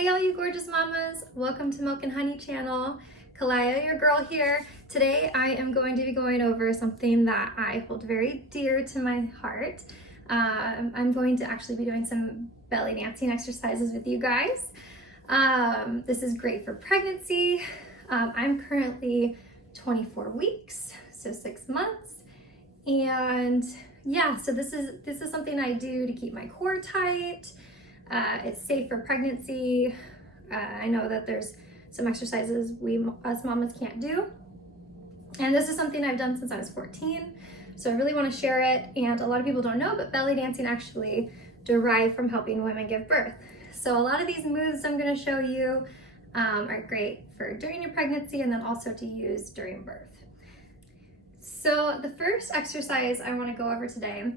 Hey all you gorgeous mamas, welcome to Milk and Honey channel. Kalaya, your girl here. Today I am going to be going over something that I hold very dear to my heart. I'm going to actually be doing some belly dancing exercises with you guys. This is great for pregnancy. I'm currently 24 weeks, so 6 months. And yeah, so this is something I do to keep my core tight. It's safe for pregnancy. I know that there's some exercises us mamas can't do. And this is something I've done since I was 14. So I really want to share it. And a lot of people don't know, but belly dancing actually derived from helping women give birth. So a lot of these moves I'm going to show you are great for during your pregnancy and then also to use during birth. So the first exercise I want to go over today,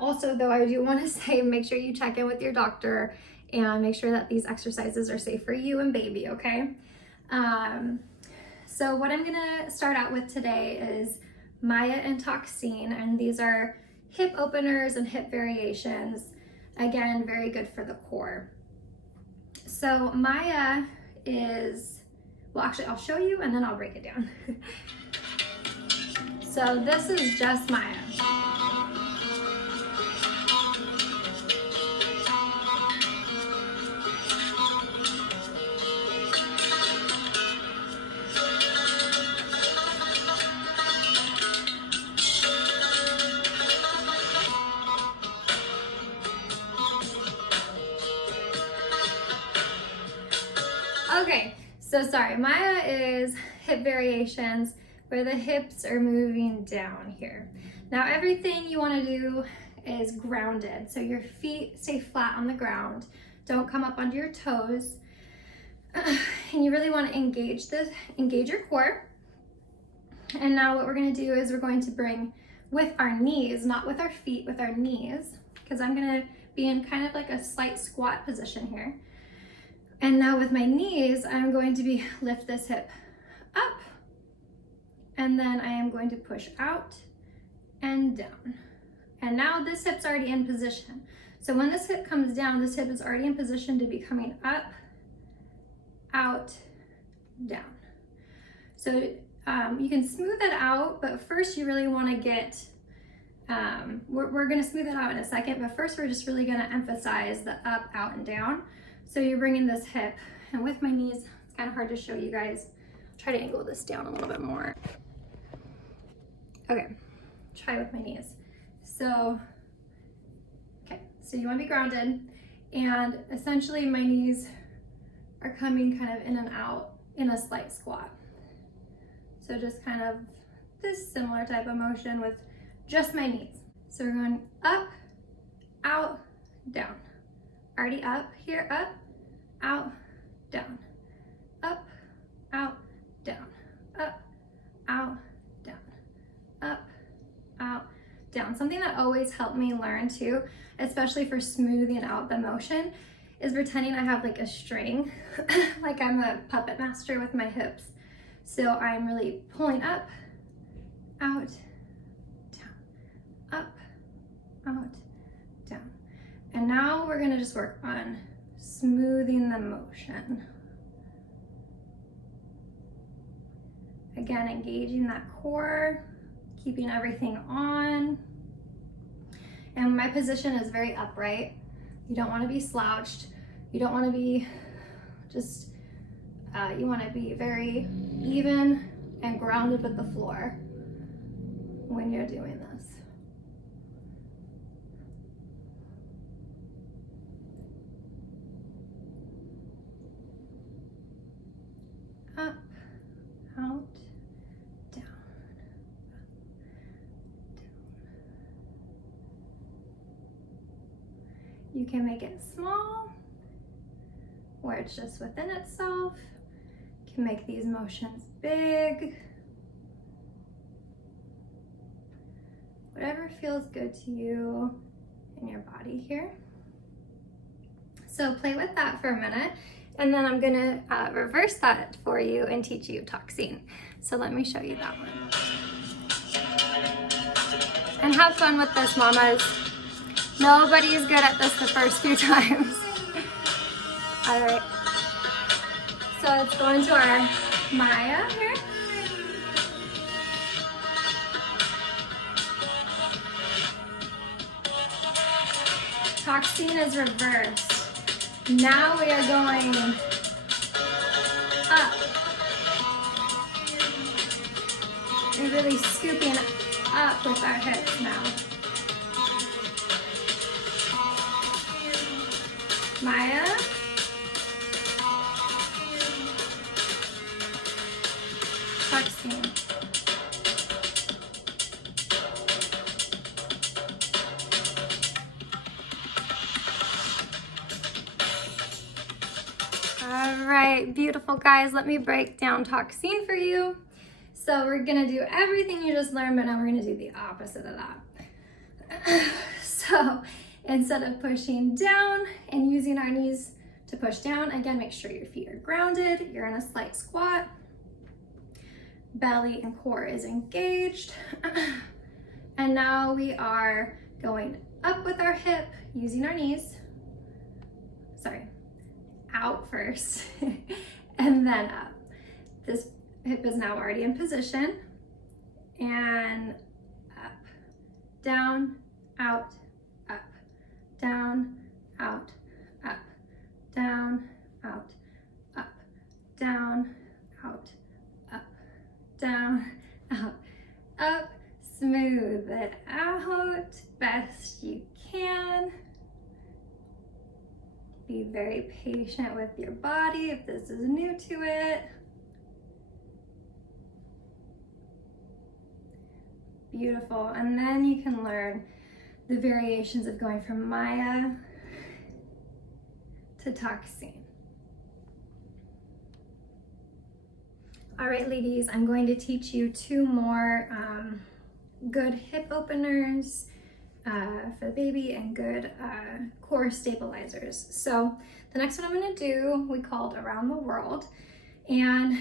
also though I do want to say make sure you check in with your doctor and make sure that these exercises are safe for you and baby, okay? So what I'm gonna start out with today is Maya and Toxin, and these are hip openers and hip variations. Again, very good for the core. So Maya is, well actually I'll show you and then I'll break it down. So this is just Maya. Okay, so sorry, Maya is hip variations where the hips are moving down here. Now everything you want to do is grounded, so your feet stay flat on the ground, don't come up onto your toes, and you really want to engage your core. And now what we're going to do is we're going to bring with our knees, not with our feet, with our knees, because I'm going to be in kind of like a slight squat position here. And now with my knees, I'm going to lift this hip up, and then I am going to push out and down. And now this hip's already in position. So when this hip comes down, this hip is already in position to be coming up, out, down. So you can smooth it out, but first you really want to get, we're going to smooth it out in a second, but first we're just really going to emphasize the up, out, and down. So you're bringing this hip, and with my knees, it's kind of hard to show you guys. I'll try to angle this down a little bit more. Okay, try with my knees. So, okay, so you want to be grounded, and essentially my knees are coming kind of in and out in a slight squat. So just kind of this similar type of motion with just my knees. So we're going up, out, down. Already up, here, up, out, down, up, out, down, up, out, down, up, out, down. Something that always helped me learn too, especially for smoothing out the motion, is pretending I have like a string, like I'm a puppet master with my hips. So I'm really pulling up, out, down, up, out, down. And now we're gonna just work on smoothing the motion. Again, engaging that core, keeping everything on. And my position is very upright. You don't wanna be slouched. You don't wanna be just, you wanna be very even and grounded with the floor when you're doing this. Up, out, down, down. You can make it small, where it's just within itself. You can make these motions big. Whatever feels good to you in your body here. So play with that for a minute. And then I'm gonna reverse that for you and teach you Toxin. So let me show you that one. And have fun with this, mamas. Nobody is good at this the first few times. All right. So let's go into our Maya here. Toxin is reversed. Now we are going up. We're really scooping up with our hips now. Maya. Toxin. All right, beautiful guys, let me break down Toxin for you. So we're gonna do everything you just learned, but now we're gonna do the opposite of that. So instead of pushing down and using our knees to push down, again, make sure your feet are grounded. You're in a slight squat. Belly and core is engaged. And now we are going up with our hip, using our knees. Sorry, out first, and then up. This hip is now already in position, and up, down, out, up, down, out, up, down, out, up, down, out, up, down, out, up. Smooth it out best you can. Be very patient with your body if this is new to it. Beautiful. And then you can learn the variations of going from Maya to Toxin. All right, ladies, I'm going to teach you 2 more good hip openers for the baby and good core stabilizers. So the next one I'm going to do, we called Around the World. And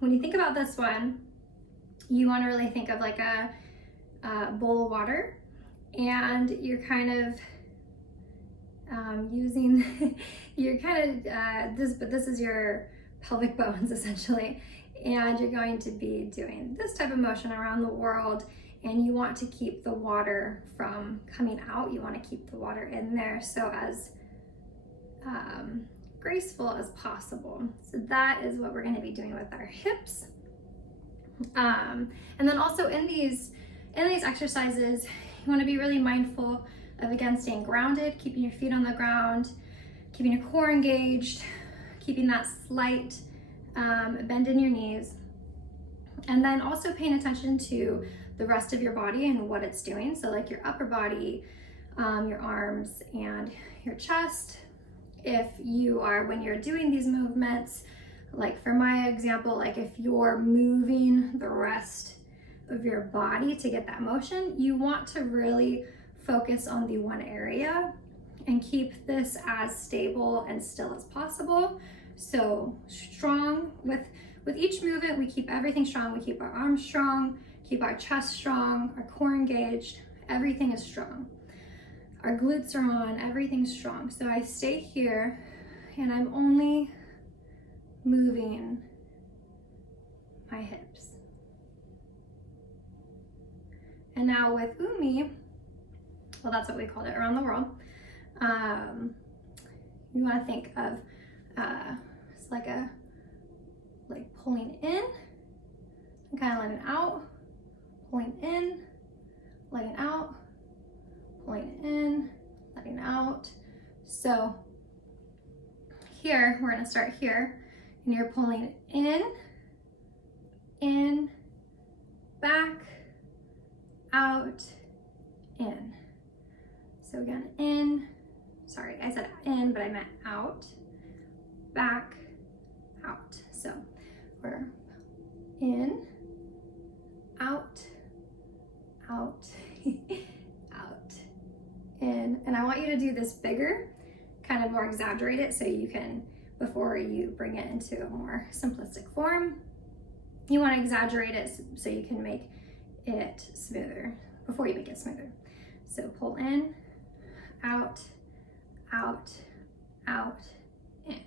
when you think about this one, you want to really think of like a bowl of water, and you're kind of using this is your pelvic bones essentially, and you're going to be doing this type of motion around the world, and you want to keep the water from coming out. You want to keep the water in there, so as graceful as possible. So that is what we're going to be doing with our hips. And then also in these exercises, you want to be really mindful of, again, staying grounded, keeping your feet on the ground, keeping your core engaged, keeping that slight bend in your knees, and then also paying attention to the rest of your body and what it's doing. So like your upper body, your arms and your chest. If you are, when you're doing these movements, like for my example, like if you're moving the rest of your body to get that motion, you want to really focus on the one area and keep this as stable and still as possible. So strong with each movement, we keep everything strong. We keep our arms strong, keep our chest strong, our core engaged, everything is strong. Our glutes are on, everything's strong. So I stay here and I'm only moving my hips. And now with Umi, well, that's what we called it, Around the World. You want to think of it's like pulling in and kind of letting out, pulling in, letting out, pulling in, letting out. So here, we're going to start here, and you're pulling in, back, out, in. So again, in, sorry, I said in, but I meant out, back, out. So we're in, out, out, out, in. And I want you to do this bigger, kind of more exaggerate it so you can, before you bring it into a more simplistic form, you want to exaggerate it so you can make it smoother before you make it smoother. So pull in, out, out, out, in.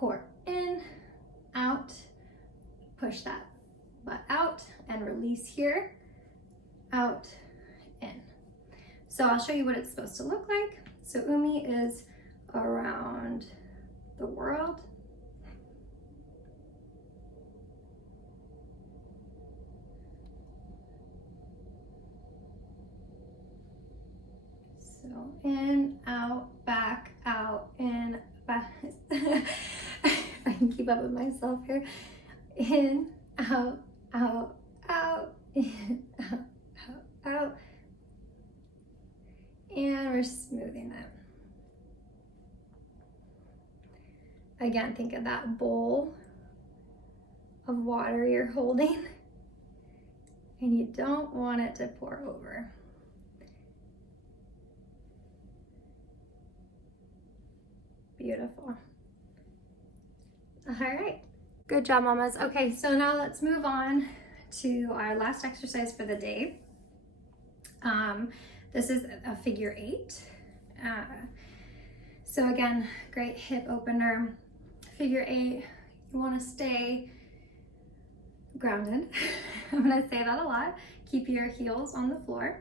core in, out, push that butt out and release here, out, in. So I'll show you what it's supposed to look like. So Umi is around the world. So in, out, in, back. I can keep up with myself here. In, out, in, out. And we're smoothing it. Again, think of that bowl of water you're holding, and you don't want it to pour over. Beautiful. All right, good job, mamas. Okay, so now let's move on to our last exercise for the day. This is a figure 8. So again, great hip opener. Figure 8, you want to stay grounded. I'm going to say that a lot. Keep your heels on the floor.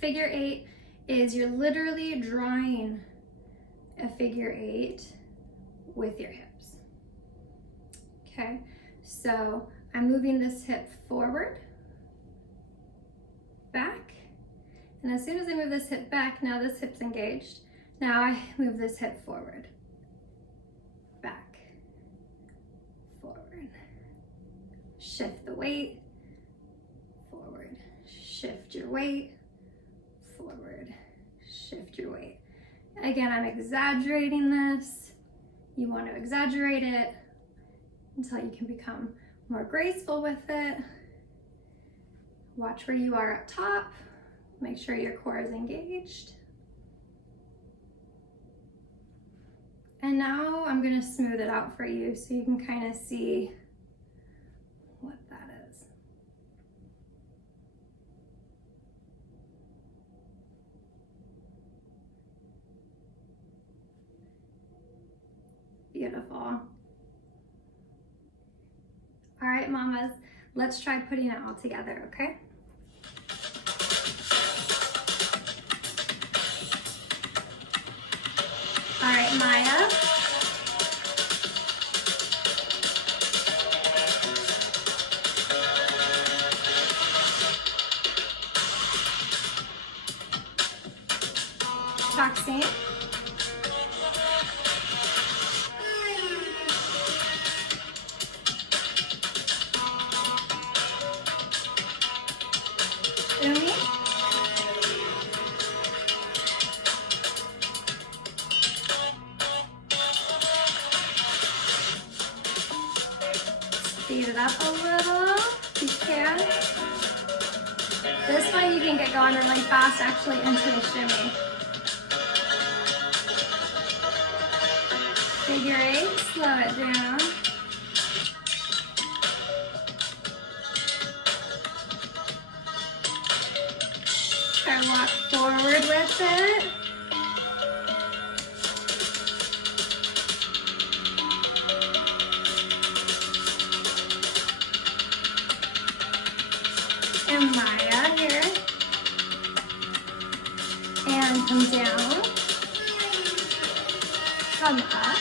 Figure 8 is you're literally drawing a figure 8 with your hips. Okay, so I'm moving this hip forward, back, and as soon as I move this hip back, now this hip's engaged. Now I move this hip forward, back, forward, shift the weight, forward, shift your weight, forward, shift your weight. Again, I'm exaggerating this. You want to exaggerate it until you can become more graceful with it. Watch where you are up top. Make sure your core is engaged. And now I'm going to smooth it out for you so you can kind of see what that is. Beautiful. All right, mamas, let's try putting it all together, okay? All right, Maya. Toxin. Umi. Speed it up a little if you can. This one you can get going really fast actually into a shimmy. Figure 8, slow it down. Try to walk forward with it. And Maya here. And come down. Come up.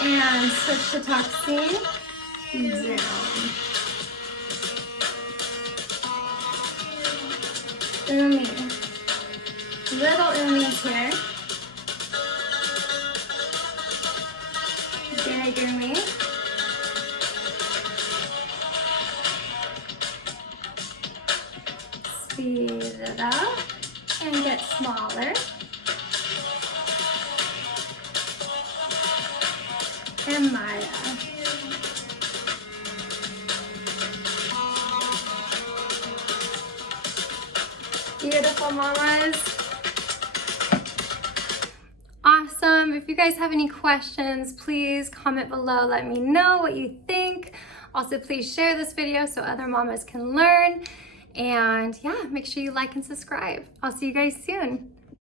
And switch to Toxin. Down. Umi. Little Umi's here. Big Umi. Speed it up and get smaller. And Maya. Beautiful, mamas. Awesome. If you guys have any questions, please comment below. Let me know what you think. Also, please share this video so other mamas can learn. And yeah, make sure you like and subscribe. I'll see you guys soon.